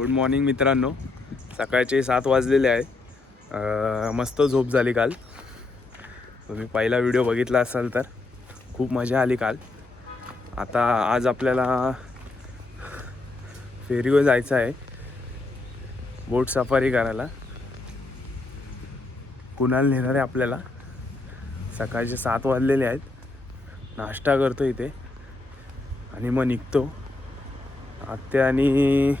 Good morning मित्रांनो. सकाळचे 7 वाजलेले आहे. मस्त झोप झाली काल. तुम्ही पहिला व्हिडिओ बघितला असाल तर खूप मजा आली काल. आता आज आपल्याला फेरीवर जायचं आहे, बोट सफारी करायला. कुणाल नेणार आहे आपल्याला. सकाळचे 7 वाजलेले आहेत. नाश्ता करतो इथे आणि मग निघतो. आत्या आणि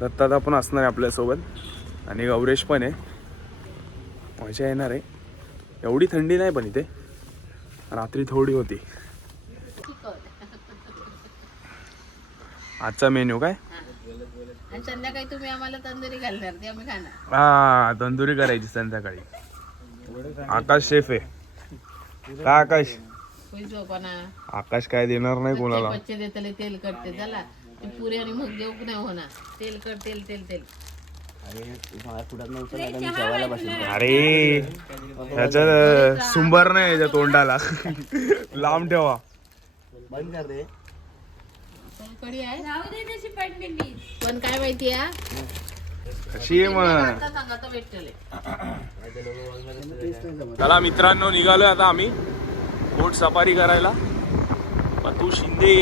दत्तादा पण असणार आहे आपल्यासोबत आणि गौरेश पण आहे. मजा येणार आहे. एवढी थंडी नाही पण इथे, रात्री थोडी होती. आजचा मेन्यू काय? आणि संध्याकाळी तुम्ही आम्हाला तंदुरी घालणार, ते आम्ही खाणार. हा, तंदुरी करायची संध्याकाळी. आकाश शेफ आहे. काय आकाश? आकाश काय देणार नाही कोणाला. बच्चे देतले तेल कटते त्याला, ते पुरी आणि मग देऊ नाही होणार. तेल कट, तेल तेल तेल. अरे त्याच्यात सुंबर नाही याच्या तोंडाला. लांब ठेवा. बंद कर रे. कडी आहे पण काय माहिती आहे कशी आहे मग. आता सांगा तर भेटले. चला मित्रांनो, निघालोय आता आम्ही बोट सफारी करायला. पतू शिंदे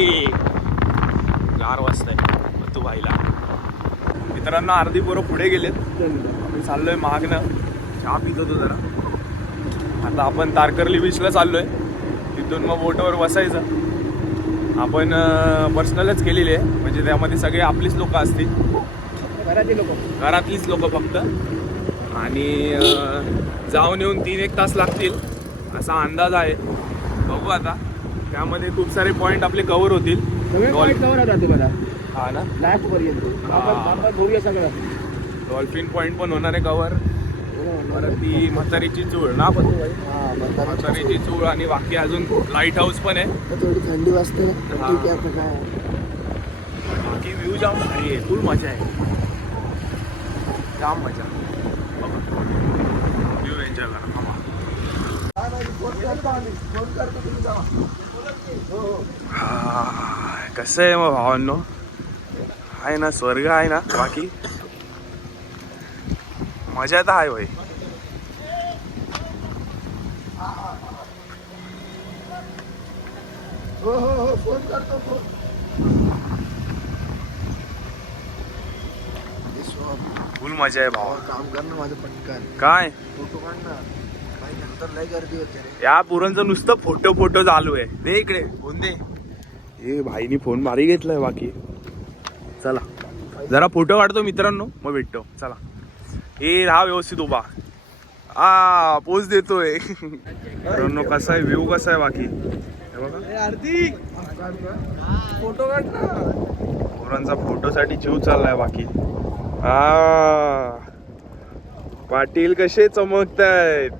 4 वाजता आहे. पतू भाईला मित्रांनो अर्धी पोरं पुढे गेलेत. आम्ही चाललोय मागणं. चहा पित होतो जरा. आता आपण तारकर्ली बीचला चाललोय. तिथून मग बोटवर बसायचं. आपण पर्सनलच केलेली आहे, म्हणजे त्यामध्ये सगळे आपलीच लोक असतील, घरातलीच लोक फक्त. आणि जाऊन येऊन 3-1 तास लागतील असा अंदाज आहे. बघू आता. त्यामध्ये खूप सारे पॉईंट आपले कव्हर होतील. हा ना, डॉल्फिन पॉईंट पण होणार आहे कव्हर. परत ती म्हातारीची चूळ ना, म्हातारीची चूळ आणि बाकी अजून लाईट हाऊस पण आहे. थोडी थंडी वाजते. बाकी व्ह्यू जाम भारी आहे. फुल मजा आहे, जाम मजा. व्ह्यू एन्जॉय करा. कसं आहे मग भावांनो, आहे ना स्वर्ग आहे ना. बाकी मजा तर आहे भाई. फुल मजा आहे भावा. काम कर ना माझं पटकन. काय फोटो काढ ना भाई, नंतर लय गर्दी होते रे. या पुरांचं नुसतं फोटो चालू आहे. दे इकडे फोन दे. हे भाईनी फोन भारी घेतलाय. बाकी चला जरा फोटो काढतो मित्रांनो, मग भेटतो. चला. हे राहा व्यवस्थित उभा. पोज देतोय. मित्रांनो कसा आहे व्ह्यू, कसा आहे बाकी हे बघा. आरती फोटो काढ ना. पोरांचा फोटोसाठी जीव चाललाय. बाकी पाटील कसे चमकतायत.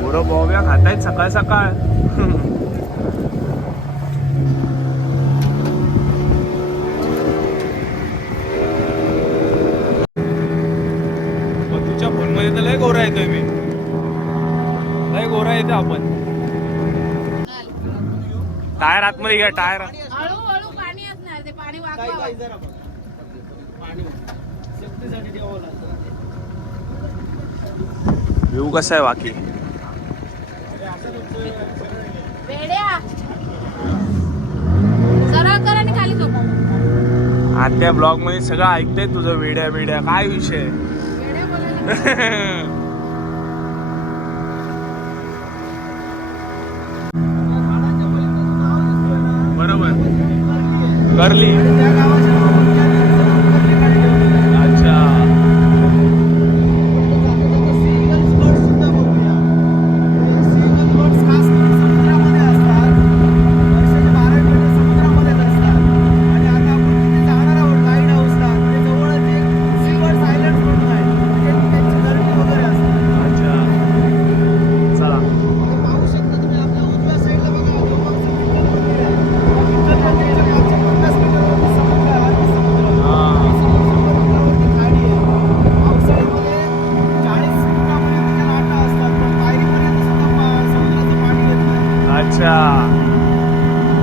पोरं बॉब्या खातायत सकाळ सकाळ. तुझ्या फोन मध्ये तर लय गोरा येतोय मी. लय गोरा येते. आपण टायर आतमध्ये घ्या. टायर हळूहळू पाणी असणार, ते पाणी वाकवा. व्ह्यू कसा आहे बाकी. वेड्या सरळ कर आणि खाली झोप. आत्या ब्लॉग मध्ये सगळं ऐकताय तुझं. वेड्या काय विषय. वेड्या बोलायला बरोबर करली. अच्छा.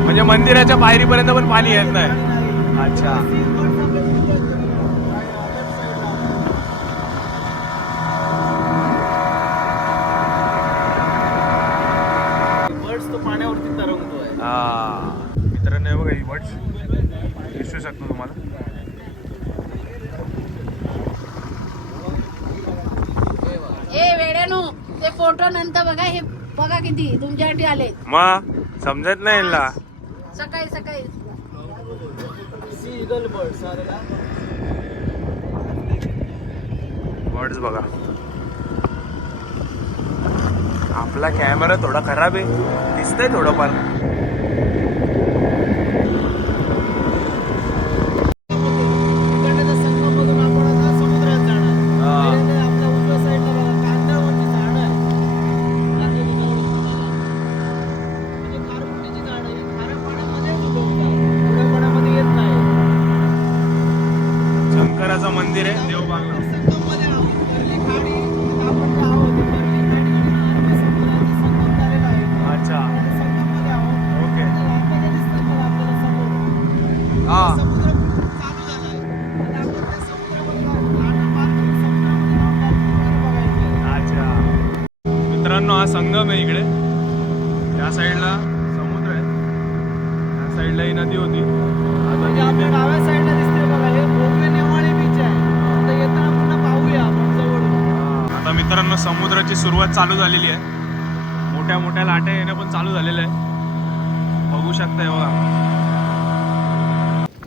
म्हणजे मंदिराच्या पायरीपर्यंत पण पाणी येत नाही. अच्छा. बर्ड्स तो पाण्यावरती तरंगतोय. हा मित्रांनो, हे बघा ही बर्ड्स दिसू शकतो तुम्हाला. ए वेड्यानो, ते फोटो नंतर बघा. हे बघा किती तुमच्यासाठी आले. मग समजत नाही ना. सकाळी सकाळी सीगल बर्ड्स बर्ड्स बघा. आपला कॅमेरा थोडा खराब आहे, दिसतंय थोडंफार. शंकराचं मंदिर आहे देवबागला. अच्छा. ओके. हा. अच्छा. मित्रांनो, हा संगम आहे इकडे. त्या साईडला समुद्र आहे, त्या साईडला ही नदी होती. म्हणजे आपल्या डाव्या साईडला दिसते बघा, हे भोगवे नेवाळे बीच आहे. आता येताना पुन्हा पाहूया आपण जवळ. आता मित्रांनो, समुद्राची सुरुवात चालू झालेली आहे. मोठ्या मोठ्या लाटा येणं पण चालू झालेलं आहे, बघू शकताय बघा.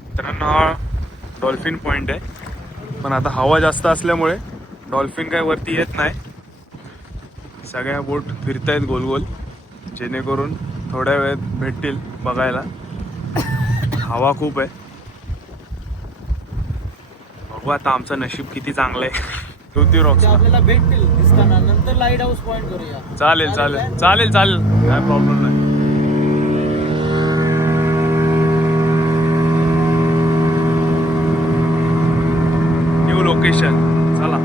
मित्रांनो, हा डॉल्फिन पॉइंट आहे, पण आता हवा जास्त असल्यामुळे डॉल्फिन काय वरती येत नाही. सगळ्या बोट फिरतायत गोल गोल, जेणेकरून थोड्या वेळात भेटतील बघायला. हवा खूप आहे. बघू आता आमचं नशीब किती चांगलं आहे. ज्योती रॉक्स आपल्याला भेटतील दिसताना. नंतर लाईट हाऊस पॉइंट करूया. चालेल चालेल चालेल चालेल, काय प्रॉब्लेम नाही. New location. चला.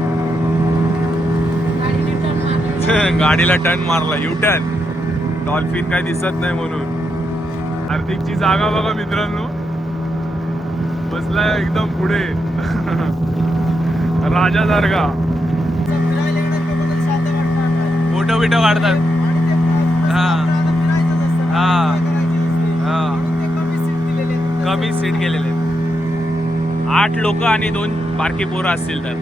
गाडीला टर्न मारला, यू टर्न. डॉल्फिन काय दिसत नाही म्हणून. हार्दिकची जागा बघा मित्रांनो, बसलाय एकदम पुढे. राजा सारखा. फोटो बिटो काढतात. हा हा हा. कमी सीट गेलेले. 8 लोक आणि 2 बारकी पोरं असतील तर.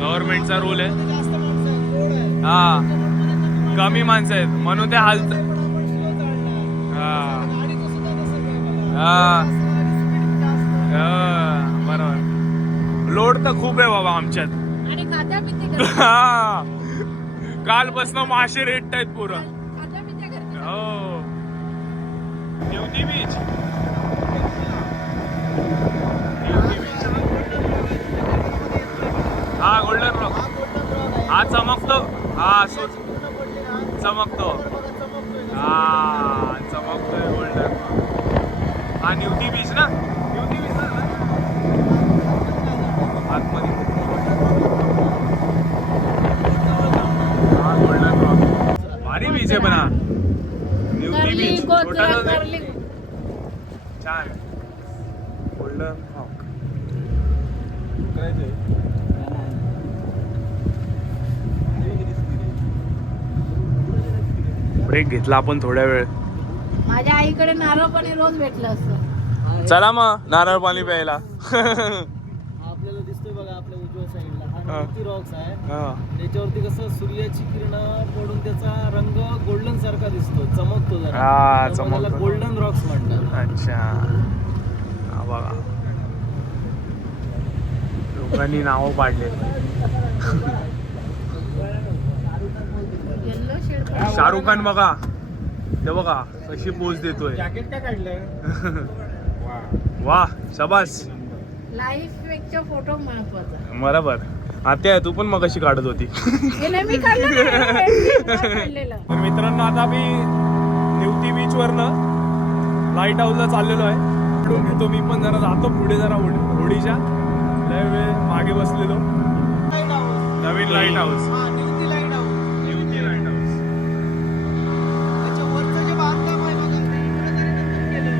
गव्हर्नमेंटचा रूल आहे. हा, कमी माणसं आहेत म्हणून ते हालत. हा हा बरोबर. लोड तर खूप आहे बाबा आमच्यात. आणि खाता पिते हा, कालपासून मासे रेट आहेत पुरं. खाता पिते करते. हो. न्यूती बीच. हा, गोल्डन रॉक. हा चमकतो. हा चमकतो. हा चमकतोय गोल्डन रॉक. हा न्यूती बीच ना. न्यूती बीच ना आतमध्ये. हा गोल्डन रॉक भारी बीच आहे पण. हा न्यूती बीच छोटासा छान. गोल्डन रॉक ब्रेक घेतला आपण थोड्या वेळ. माझ्या आईकडे नारळ पाणी रोज भेटलं असतं. चला मग नारळ पाणी प्यायला. आपल्याला दिसतोय बघा आपल्या उजव्या साईडला हा न्यूती रॉक्स आहे. त्याच्यावरती कसं सूर्याची किरण पडून त्याचा रंग गोल्डन सारखा दिसतो, चमकतो जरा. हा, त्यामुळे त्याला चमकतो. गोल्डन रॉक्स म्हणतात. अच्छा. हा बघा, लोकांनी नावं पाडले. येल्लो शेड शाहरुख खान बघा, ते बघा कशी पोच देतोय. जॅकेट काय काढलंय. वा शाबास. लाईफ पेक्षा फोटो महत्वाचा. बरोबर. आता तू पण मग अशी काढत होती. मी काढलेलं. तर मित्रांनो, आता मी न्यूती बीच वरनं लाईट हाऊसला चाललेलो आहे. पुढून घेतो मी पण, जरा जातो पुढे जरा होडीच्या. लय वेळ मागे बसलेलो. नवीन लाईट हाऊस. न्यूती लाईट हाऊस. न्यूती लाईट हाऊस. त्याच्या वरचं जे बांधकाम आहे बघा, ते इकडे जरी नंतर केलं.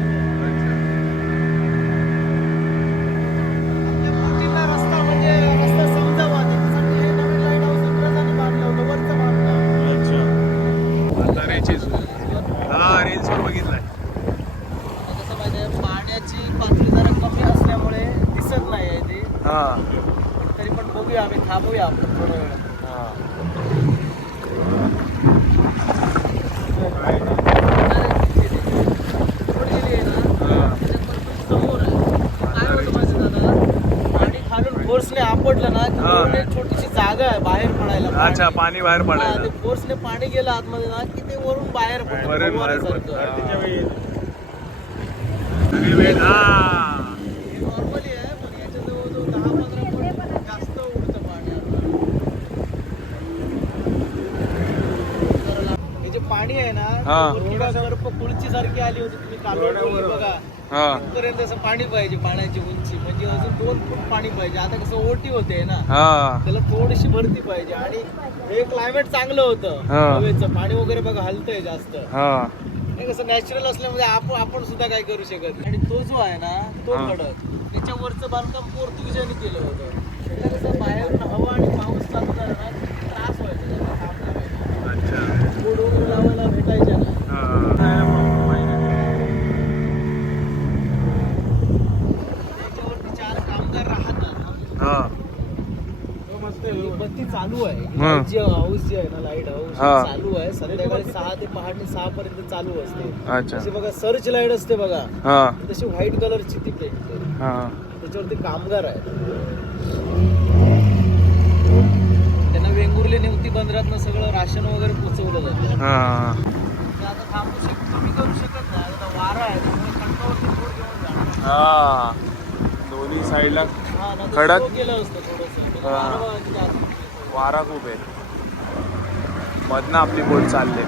पडलं ना की हा. वरून एक छोटीशी जागा आहे बाहेर पडायला अच्छा पाणी. पाणी बाहेर हा, ते पडायचं फोर्सने पाणी गेलं आतमध्ये ना की ते वरून बाहेर पडतं, वरून बाहेर फवाऱ्यासारखं. हे नॉर्मली आहे पण याच्या जवळजवळ 10-15 पट जास्त उडतं पाणी आता. हे जे पाणी आहे ना हा. वरती बघा कुळची सारखी आली होती तुम्ही कालवड बोलली बघा हा इथपर्यंत असं पाणी पाहिजे पाण्याची उंची म्हणजे अजून 2 फूट पाणी पाहिजे. आता कसं ओटी होते ना हा त्याला थोडीशी भरती पाहिजे आणि हे क्लायमेट चांगलं होतं हा. हवेचं पाणी वगैरे बघा हलतंय जास्त. हा हे कसं नॅचरल असल्यामुळे आपण सुद्धा काय करू शकत नाही. आणि तो जो आहे ना तो हा. खडक त्याच्यावरचं बांधकाम पोर्तुगीजांनी केलं होतं. त्याला कसं बाहेरून हवा आणि पाऊस चालू झाला ना की त्रास व्हायचा त्याला थांबला पाहिजे. अच्छा बोर्ड वगैरे लावायला भेटायच्या ना. त्याच्यावरती 4 कामगार राहतात. हा ही बत्ती चालू आहे हा. लाईट हाऊस जे आहे ना लाईट हाऊस हा. चालू आहे संध्याकाळी 6 ते पहाटे 6 पर्यंत चालू असते. अच्छा तशी बघा सर्च लाईट असते बघा हा तशी व्हाईट कलरची ती पेटते हा त्याच्यावरती कामगार आहेत. त्यांना वेंगुर्ले नेवती बंदरातनं सगळं राशन वगैरे पोहोचवलं जातं. हा ते आता थांबू कमी करू शकत नाही आता वारा आहे त्यामुळे खंडावरती बोट घेऊन जाणार. हा दोन्ही साईडला हा ना खडक. खडक केलं असतं थोडंसं पण हा. वारा बघा किती आत. वारा खूप आहे मधनं आपली बोट चालले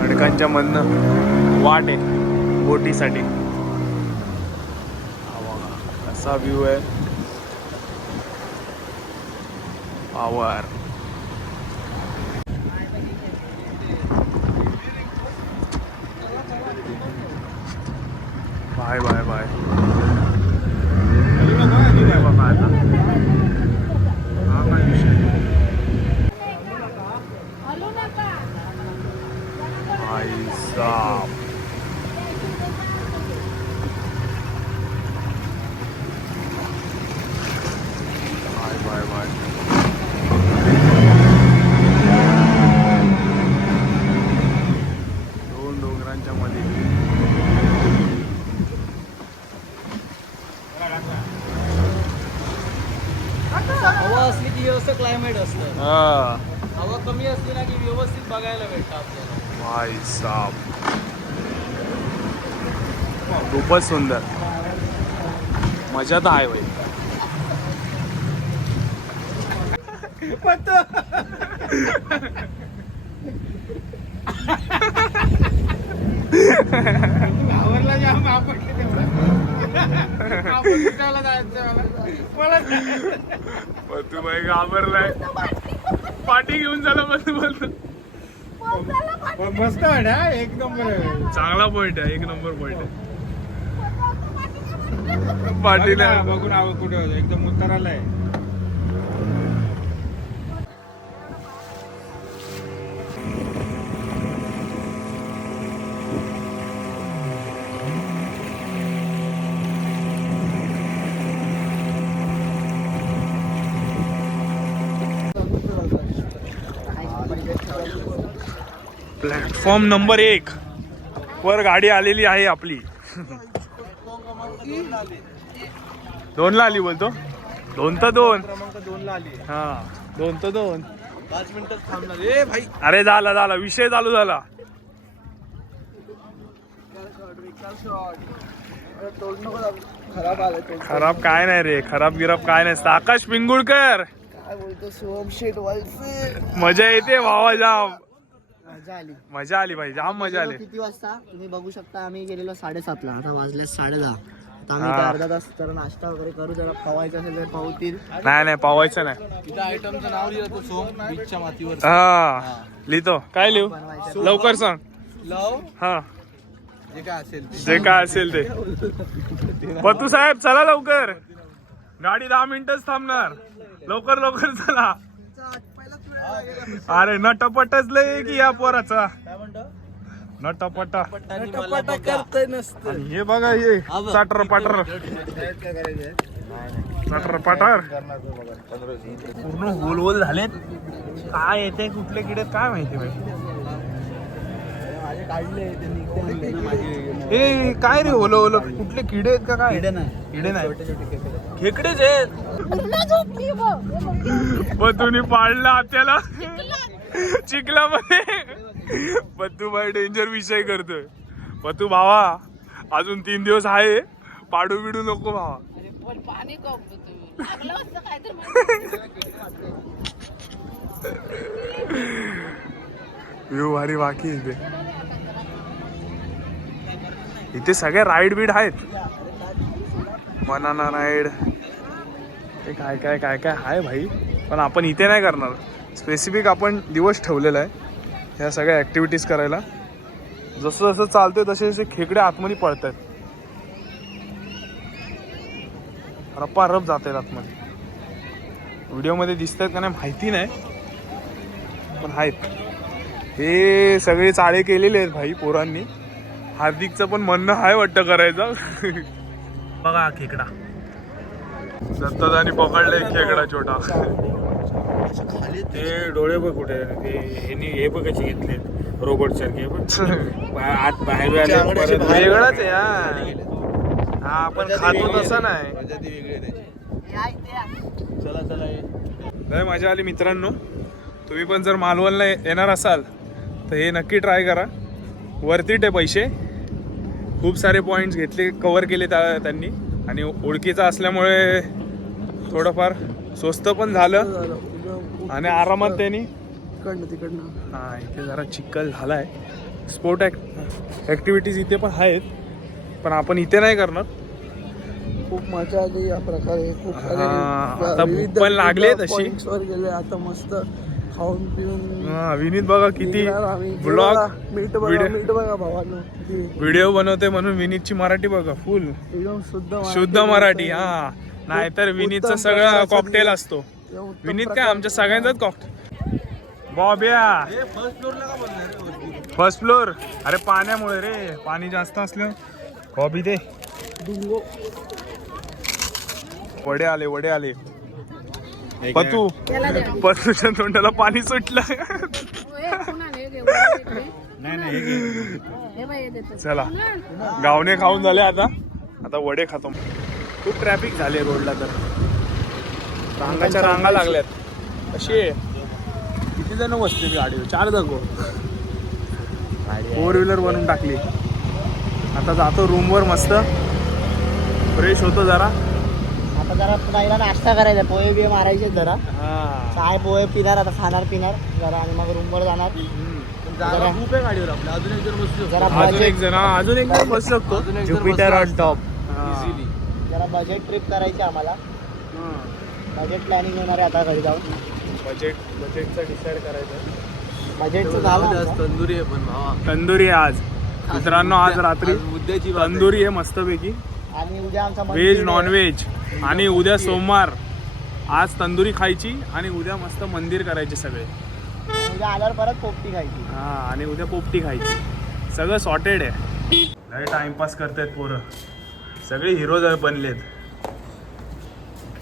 खडकांच्या मधनं वाट आहे बोटीसाठी. हा बघा, कसा व्ह्यू आहे पावर. बाय बाय बाय बघा आता हा काय विषय हलू नका. भाई साहब बाय बाय बाय दोन डोंगरांच्या मध्ये हवा असली की व्यवस्थित क्लायमेट असतं. हा हवा कमी असली ना की व्यवस्थित बघायला भेटतं आपल्याला. भाई साहब खूपच सुंदर मजा तर आहे भाई. तू भाई घाबरलाय पाठी घेऊन झाला बोलतो मस्त आहे ना एक नंबर आहे. चांगला पॉइंट आहे एक नंबर पॉइंट आहे पाटीला बघून आव कुठे होतं एकदम उत्तराला आहे. प्लॅटफॉर्म नंबर 1 वर गाडी आलेली आहे आपली. 2 ला आली बोलतो 2 तर 2 क्रमांक 2 ला आली. हा 2 तर 2. 5 मिनिटात थांबणार. ए भाई अरे झाला विषय चालू झाला. खराब आलं ते. खराब काय नाही रे खराब गिराब काय नसतं. आकाश पिंगुळकर काय बोलतो सोम शेट वालसे. मजा येते भावा जाम मजा आली भाई जाम मजा आली. किती वाजता तुम्ही बघू शकता आम्ही गेलेलो 7:30 ला आता वाजले 10:30. आता आम्ही हा. इथे अर्धा तास जरा नाश्ता वगैरे करू जरा पवायचं असेल तर पावतील. नाही पावायचं नाही. इथं आयटमचं नाव लिहिलं सोम बीचच्या मातीवर. हा लिहितो काय लिहू लवकर सांग. लव हा जे काय असेल ते. जे काय असेल ते. पतू साहेब चला लवकर गाडी 10 मिनिटच थांबणार. लवकर चला. अरे नटपटच लय की या पोराचा काय म्हणतो नटपटा. नटपटा करतोय नसतं. आणि हे बघा हे चाटर पाटर. चटर पटर पूर्ण होल होल झालेत. काय येते कुठले किडे काय माहिती भाई. हे काय रे ओलं ओलं कुठले किडे आहेत का काय. किडे नाही खेकडेच आहेत. तुम्ही पाळला आत्याला चिखला मध्ये. पत्तू भाई डेंजर विषय करतोय. पत्तू भावा अजून 3 दिवस आहे. पाडू बिडू नको भावा. पण पाणी कोकतो तुम्ही लागलं असतं काहीतरी व्ह्यू भारी बाकी इथे. इथे सगळे राईड बीड आहेत. बनाना राईड ते काय काय काय काय आहे भाई. पण आपण इथे नाही करणार. स्पेसिफिक आपण दिवस ठेवलेला आहे ह्या सगळ्या ऍक्टिव्हिटीज करायला. जसं जसं चालतंय तसे जसे खेकडे आतमध्ये पळतात. रप्पा रप जात आहेत आतमध्ये. व्हिडिओमध्ये दिसत आहेत का नाही माहिती नाही पण आहेत. हे सगळे चाळे केलेले आहेत भाई पोरांनी. हार्दिकचं पण म्हणणं आहे वाटतं करायचं. बघा खेकडा दत्तादानी पकडलाय खेकडा छोटा. ते डोळे बघ कुठे हे बघ कसे घेतले रोबोट सारखे आत बाहेर वेगळाच आहे हा आपण खातो तसं नाही. लय मजा आली मित्रांनो. तुम्ही पण जर मालवणला येणार असाल तर हे नक्की ट्राय करा. वरती आहे पैसे. खूप सारे पॉईंट्स घेतले कव्हर केले त्यांनी आणि ओळखीचा असल्यामुळे थोडंफार स्वस्त पण झालं आणि आरामात त्यांनी. हा इथे जरा चिखल झालाय. स्पोर्ट ऍक्टिव्हिटीज इथे पण आहेत पण आपण इथे नाही करणार. खूप मजा आली या प्रकारे. खूप आता भूक पण लागली तशी. गेले आता मस्त खाऊन पिऊन. विनीत बघा किती ब्लॉग बघा भावानो. व्हिडिओ बनवते म्हणून विनीतची मराठी बघा फुल एकदम शुद्ध मराठी. हा नाहीतर विनीतचा सगळा कॉकटेल असतो. विनीत काय आमच्या सगळ्यांचाच कॉकटेल. बॉब्या first floor. अरे पाण्यामुळे रे. पाणी जास्त असलं बॉबी दे. वडे आले वडे आले. पतूच्या तोंडाला पाणी सुटलं. चला गावणे खाऊन झाले. आता वडे खातो. खूप ट्रॅफिक झाले रोडला तर. रांगाच्या रांगा लागल्यात. अशी किती जण बसले गाडीवर. 4 जागो 4 व्हीलर बनवून टाकली. आता जातो रूमवर मस्त फ्रेश होतो जरा. आता जरा पहिला नाश्ता करायचा. पोहे बिहे मारायचे जरा. चाय पोहे पिणार आता. खाणार पिणार जरा आणि मग रूमवर जाणार. खूप आहे गाडीवर आपल्या. अजून एक जण बसू जरा अजून एक जण बसू शकतो. Jupiter on top. जरा बजेट ट्रिप करायची आम्हाला. बजेट प्लॅनिंग होणार आहे आता घरी जाऊन. बजेटचं डिसाईड करायचं. बजेटचं झालं. तंदुरी आहे पण भावा. तंदुरी आहे आज मित्रांनो. आज रात्री मुद्द्याची तंदुरी आहे मस्तपैकी. आणि उद्या आमचा व्हेज नॉन व्हेज. आणि उद्या सोमवार. आज तंदुरी खायची आणि उद्या मस्त मंदिर करायचे सगळे. उद्या आल्यावर परत पोपटी खायची. हा आणि उद्या पोपटी खायची. सगळं सॉर्टेड आहे. लय टाइमपास करतायत पोरं. सगळे हिरोज बनलेत.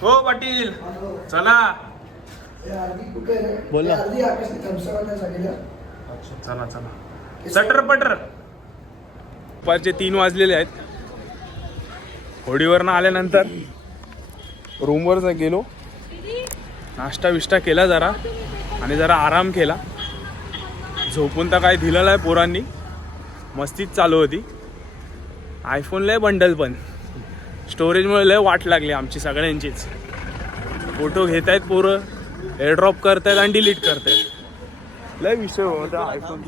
हो पाटील चला. बोला. चला चला सटर पटर. दुपारचे 3 वाजलेले आहेत. होडीवरनं आल्यानंतर रूमवर गेलो. नाश्ता विष्टा केला जरा आणि जरा आराम केला. झोपून तर काय दिलेलं आहे पोरांनी. मस्तीच चालू होती. आयफोन लय बंडल पण स्टोरेजमुळे लय वाट लागली आमची सगळ्यांचीच. फोटो घेत आहेत पोरं. एअरड्रॉप करतायत आणि डिलीट करतायत. लय विषय होता आयफोन.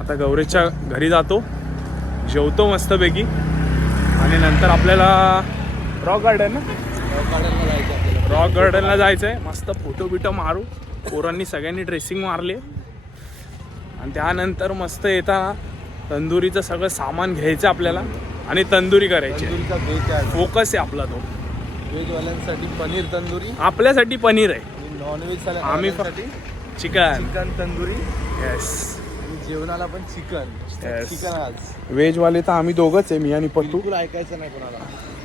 आता गौरीच्या घरी जातो. जेवतो मस्तपैकी आणि नंतर आपल्याला रॉक गार्डन ना. रॉक गार्डनला जायचं आहे. मस्त फोटो बिटो मारू. पोरांनी सगळ्यांनी ड्रेसिंग मारले आणि त्यानंतर मस्त येताना तंदुरीचं सगळं सामान घ्यायचं आपल्याला आणि तंदुरी करायची. फोकस आहे आपला तो. व्हेजवाल्यांसाठी पनीर तंदुरी. आपल्यासाठी पनीर आहे. नॉनव्हेज आम्ही चिकन तंदुरी. येस. जेवणाला पण चिकन Yes. चिकन आज व्हेजवाले तर आम्ही दोघंच आहे, मी आणि पत्तू. बिलकुल ऐकायचं नाही कोणाला.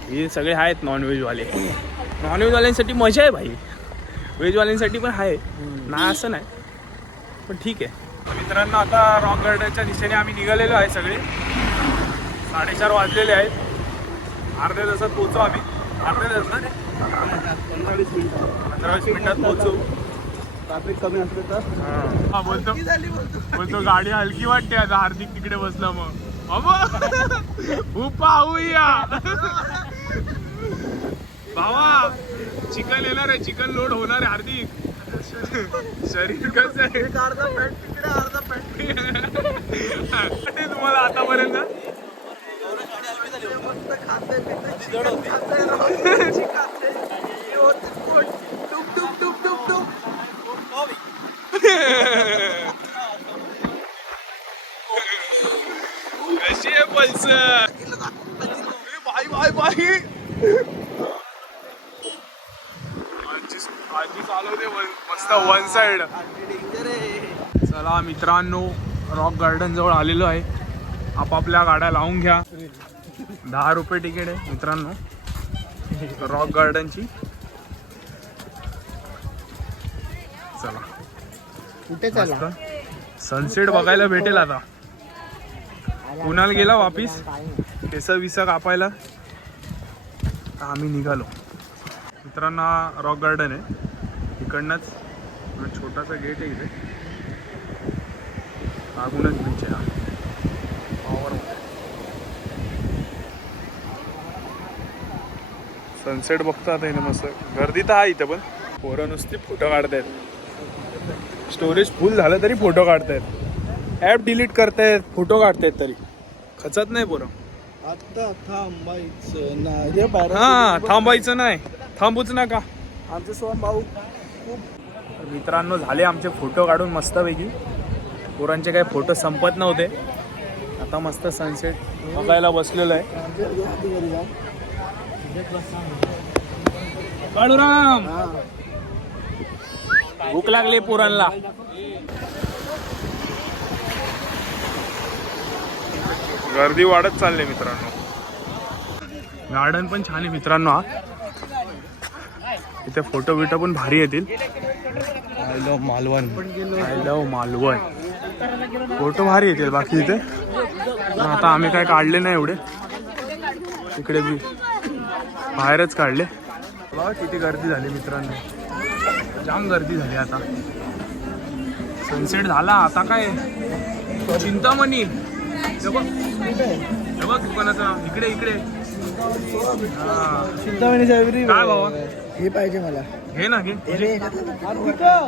हे सगळे आहेत नॉनव्हेजवाले. नॉनव्हेजवाल्यांसाठी मजा आहे भाई, व्हेजवाल्यांसाठी पण आहे ना असं नाही, पण ठीक आहे. मित्रांनो आता रॉक गार्डनच्या दिशेने आम्ही निघालेलो आहे. सगळे 4:30 वाजलेले आहेत. अर्ध्या तासात पोहोचू आम्ही. अर्ध्या तास ना 15-20 मिनिटात पोहोचू. ट्रॅफिक कमी असले तर हा बोलतो गाडी हलकी वाटते आता. हार्दिक तिकडे बसला मग पाहूया भावा. चिकन येणार आहे, चिकन लोड होणार आहे. हार्दिक शरीर कसं आहे अर्धा पॅन्ट तिकडे अर्धा पॅन्ट तुम्हाला आतापर्यंत? कशी आहे पल्सर? बाई बाई बाई आजी चालवते मस्त वन साइड. चला मित्रांनो, रॉक गार्डन जवळ आलेलो आहे. आपापल्या गाड्या लावून घ्या. 10 रुपये तिकीट आहे मित्रांनो रॉक गार्डनची. चला कुठे मस्त सनसेट बघायला भेटेल आता. कुणाल गेला वापिस केस विस कापायला. आम्ही निघालो मित्रांनो. रॉक गार्डन आहे इकडनंच. छोटासा गेट आहे इथे. लागूनच बीच आहे. सनसेट बघता आता इथे मस्त. गर्दी तर आहे इथं, पण पोरं नुसती फोटो काढतायत. स्टोरेज फुल झालं तरी फोटो काढतायत. ॲप डिलीट करतायत, फोटो काढतायत तरी खचत नाही पोरं. आता थांबायचं नाही. हा थांबायचं नाही, थांबूच नका. आमचे सोहम भाऊ मित्रांनो झाले आमचे फोटो काढून मस्तपैकी. पोरांचे काही फोटो संपत नव्हते. आता मस्त सनसेट बघायला बसलेलो आहे. बाळूराम भूक लागली पोरांना. गर्दी वाढत चालली मित्रांनो. गार्डन पण छान आहे मित्रांनो. हा इथे फोटो बिटो पण भारी येतील. I love Malvan. I love Malvan. Photo भारी येतील बाकी इथे. आता आम्ही काय काढले नाही एवढे. इकडे बी बाहेरच काढले. बघा किती गर्दी झाली मित्रांनो. जाम गर्दी झाली आता. सनसेट झाला आता काय चिंतामणी. हे बघ दुकानाचं नाव इकडे इकडे. काय भावा हे पाहिजे मला. घे ना घे.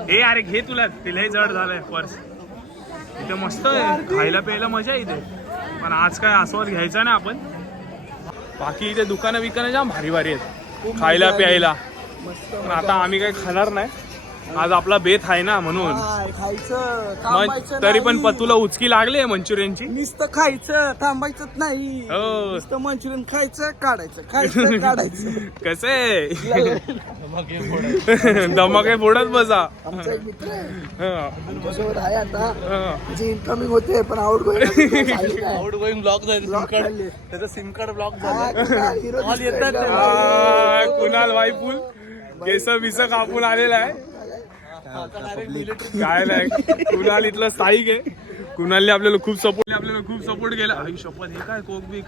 हे अरे घे तुला. तिलाही जड झालंय पर्स. इथे मस्त आहे खायला प्यायला मजा इथे. पण आज काय आस्वाद घ्यायचा नाही आपण. बाकी इथे दुकानं बिकानं जाम भारी भारी आहेत खायला प्यायला. पण आता आम्ही काही खाणार नाही. आज आपला बेत आहे ना म्हणून. खायचं तरी पण पतूला उचकी लागली मंचुरियनची. नुसतं खायचं थांबायचंच नाही. हो नुसतं मंचुरियन खायचं काढायचं खायचं काढायचं. कसं आहे धमाके फोडत बसा. आमचा एक मित्र आहे हा, आमच्यासोबत आहे आता. हा. त्याची इन्कमिंग होते पण out going out going block झाले. त्याचा सिम कार्ड ब्लॉक कुणाल वाईपूल केस बिस कापून आलेला आहे. काय नाही कुणाल इथलं स्थायिक आहे. कुणालने आपल्याला खूप सपोर्ट केला. आई शपथ हे काय कोक बिक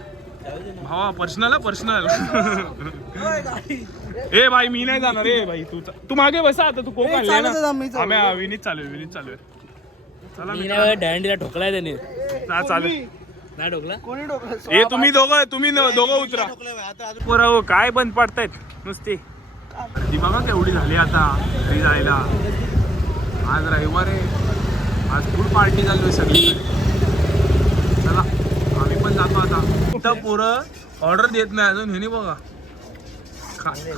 भावा. पर्सनल ए भाई मी नाही जाणार. ए भाई तू मागे बसा. आता तू कोक आणले ना. आम्ही विनीत चालू आहे. चला डॅन्डीला ठोकलाय त्याने. चालेल. नाही ठोकला कोणी डोकं हे तुम्ही दोघं उतरा. पोरं काय बंद पडतायत नुसते. ती बघा केवढी झाली आता घरी जायला. आज रविवार आहे. आज फुल पार्टी चालू आहे सगळीकडे. चला आम्ही पण जातो आता. इथं पोरं ऑर्डर देत नाही अजून. हे नाही बघा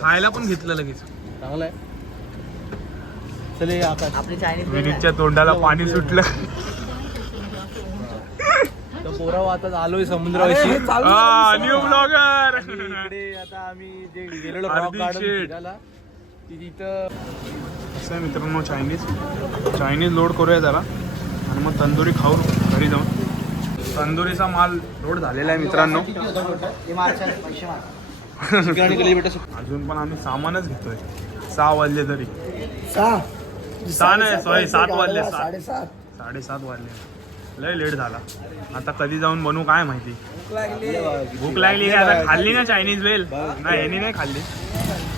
खायला पण घेतलं लगेच. चांगलं आहे. चले आपली चायनीज विनीतच्या तोंडाला पाणी सुटलं. पोरा आता आलोय समुद्राशी. New blogger. इकडे आता आम्ही जे गेलेलो हार्दिक शेठ. तिथं असं आहे मित्रांनो चायनीज लोड करूया जरा आणि मग तंदुरी खाऊन घरी जाऊन. तंदुरीचा माल लोड झालेला आहे मित्रांनो. अजून पण आम्ही सामानच घेतोय. 6 वाजले तरी. 6 नाही, सॉरी 7 वाजले. 7:30 वाजले. लय लेट झाला. आता कधी जाऊन बनवू काय माहिती. भूक लागली का आता. खाल्ली ना चायनीज वेल. नाही ह्यानी नाही खाल्ली.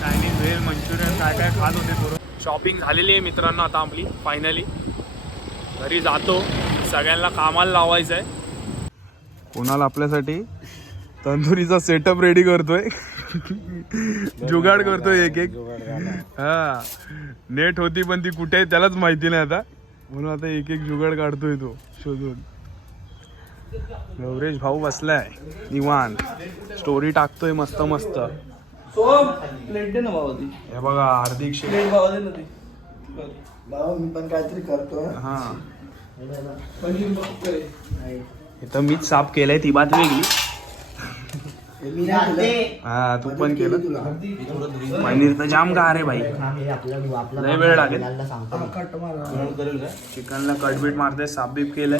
चायनीज वेल मंचुरियन काय काय खात होते पोरं. शॉपिंग झालेली आहे मित्रांनो आता आपली फायनली. घरी जातो. सगळ्यांना कामाला लावायचं आहे. कोणाला आपल्यासाठी तंदुरीचा सेटअप रेडी करतोय. जुगाड करतोय एक एक. हा नेट होती पण ती कुठे आहे त्यालाच माहिती नाही आता. म्हणून आता एक एक जुगाड काढतोय तो शोधून. गौरेश भाऊ बसलाय निवांत. स्टोरी टाकतोय मस्त मस्त. हे बघा हार्दिक शेठ. मी पण काहीतरी करतो. हा इथं मीच साफ केलंय ती बात वेगळी. हा तू पण केलं. पनीर तर जाम का रे भाई. लय वेळ लागेल. चिकनला कटबीट मारते. साफ बीप केलंय.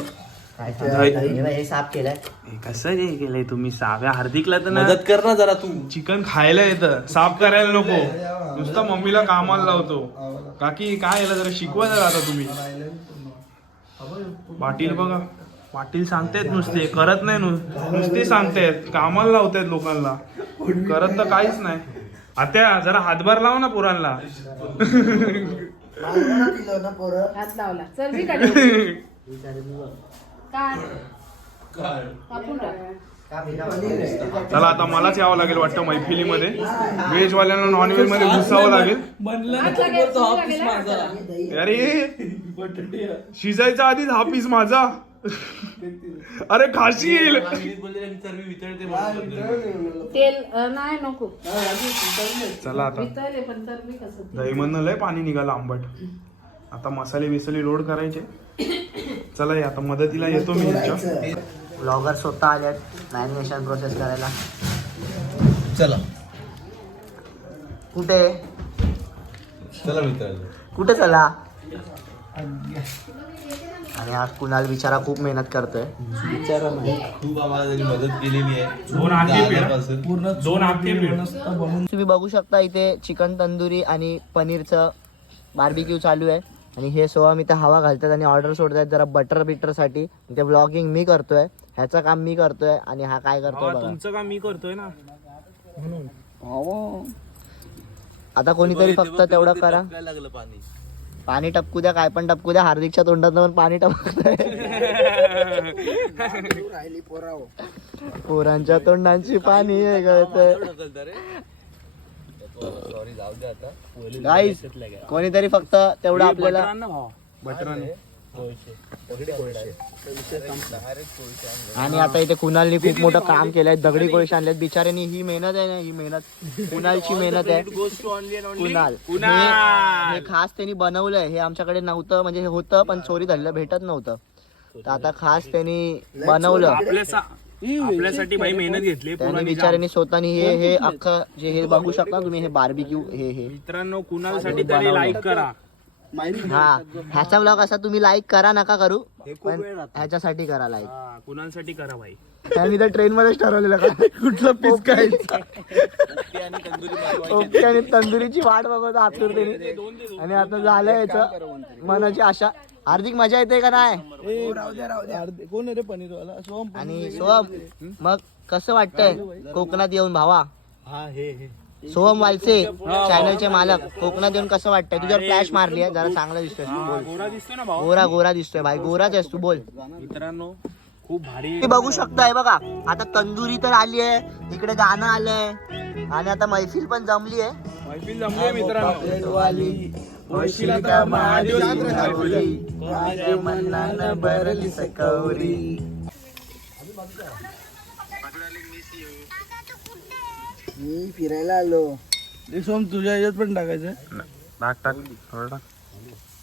हे साफ केलंय. हे कसं रे केलंय तुम्ही साफ. हार्दिकला तर मदत कर ना जरा तू. चिकन खायला येतं साफ करायला नको. नुसतं मम्मीला कामाला लावतो. काकी काय याला जरा शिकवा जरा आता तुम्ही. पाटील बघा. पाटील सांगतायत नुसते करत नाही. नुसते सांगतायत कामाला लावतायत लोकांना. करत तर काहीच नाही. आत्या जरा हातभार लाव ना पोरांना. हात लावला चल मी काढ. कापून टाक. चला आता मलाच यावं लागेल वाटतं मैफिलीमध्ये. व्हेज वाल्यांना नॉन व्हेज मध्ये घुसावं लागेल. अरे शिजायच्या आधीच हा पीस माझा. अरे खाशील. तेल नाही नको. चला आता वितळले पण तर मी कसं. दहीमधनं लय पाणी निघालं आंबट. आता मसाले बिसाले लोड करायचे. चला आता मदतीला येतो मी तुमच्या. ब्लॉगर स्वतः आल्यात मॅरिनेशन प्रोसेस करायला. चला कुठे चला मित्रांनो. कुठे चला. आणि आज कुणाल बिचारा खूप मेहनत करतोय. खूप आम्हाला त्यांनी मदत केलेली आहे. 2 आखे तुम्ही बघू शकता इथे चिकन तंदुरी आणि पनीरचं बार्बिक्यू चालू आहे. आणि हे सोहम इथे हवा घालतात आणि ऑर्डर सोडतात जरा बटर बिटरसाठी. ते ब्लॉगिंग मी करतोय. ह्याचं काम मी करतोय आणि हा काय करतोय बघा. तुमचं काम मी करतोय ना. आता कोणीतरी फक्त तेवढं करा. लागलं पाणी. पाणी टपकू द्या काय पण टपकू द्या. हार्दिकच्या तोंडात पण पाणी टपकतंय. पोरांच्या तोंडांची पाणी गळतंय. गाईस कोणीतरी फक्त तेवढं आपल्याला. आणि आता इथे कुणालनी खूप मोठं काम केलंय. दगडी कोळशे आणलेत बिचाऱ्यांनी. ही मेहनत आहे ना. ही मेहनत कुणालची मेहनत आहे. कुणाल हे खास त्यांनी बनवलंय. हे आमच्याकडे नव्हतं. म्हणजे हे होतं पण चोरी झालेलं भेटत नव्हतं. तर आता खास त्यांनी बनवलं. आपल्यासाठी भाई मेहनत घेतली. त्यांनी बिचाऱ्यांनी स्वतःनी हे अख्खं जे हे बघू शकता तुम्ही. हे बार्बिक्यू हे मित्रांनो कुणासाठी तरी लाईक करा. हा ह्याचा ब्लॉग असा तुम्ही लाईक करा नका करू पण ह्याच्यासाठी करा लाईक. कुणासाठी करा भाई. त्यांनी तर ट्रेन मध्येच ठरवलेलं का कुठलं पीस काय. ओके आणि तंदुरीची वाट बघत आतुरतेने. आणि आता झालं याचं मनाची आशा. हार्दिक मजा येते का नाही. कोण रे पनीरवाला. सोहम. आणि सोहम मग कसं वाटतंय कोकणात येऊन भावा. हा हे सोहम वालसे चॅनलचे मालक. कोकणात येऊन कसं वाटतंय. तुझ्यावर फ्लॅश मारली आहे जरा चांगला दिसतोय. गोरा दिसतोय ना भाऊ. गोरा दिसतोय भाई. गोराच आहेस तू. बोल. मित्रांनो खूप भारी. तुम्ही बघू शकताय बघा. आता तंदुरी तर आली आहे. इकडे गाणं आलंय. आणि आता मैफिल पण जमली आहे. मैफिल जमली मित्रांनो. मी फिरायला आलो. सोम तुझ्या याच्यात पण टाकायचं. टाक थोडं टाक.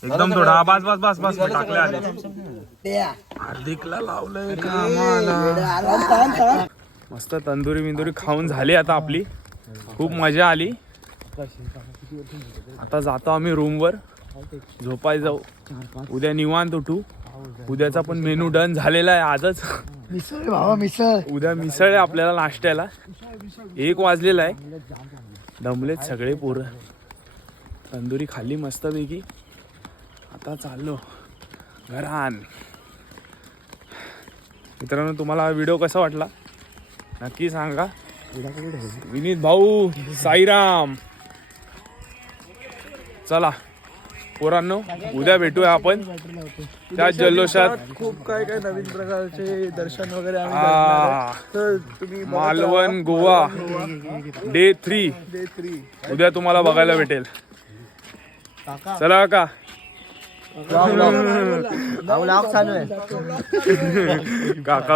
एकदम थोडा. बस बस बस बस टाकले आले. हार्दिकला लावलंय कामाला. मस्त तंदुरी बिंदुरी खाऊन झाली आता आपली. खूप मजा आली. आता जातो आम्ही रूमवर. झोपाय जाऊ. उद्या निवांत उठू. उद्याचा पण मेनू डन झालेला आहे आजच. मिसळ भावा मिसळ. उद्या मिसळ आहे आपल्याला नाश्त्याला. 1 वाजलेला आहे. दमलेत सगळे पोरं. तंदुरी खाल्ली मस्तपैकी. आता चाललो घरान. मित्रांनो तुम्हाला हा व्हिडिओ कसा वाटला नक्की सांगा. विनीत भाऊ साईराम. चला पोरांनो उद्या भेटूया आपण त्याच जल्लोषात. खूप काय काय नवीन प्रकारचे दर्शन वगैरे तर तुम्ही मालवण गोवा डे 3 उद्या तुम्हाला बघायला भेटेल. चला का चालू आहे काका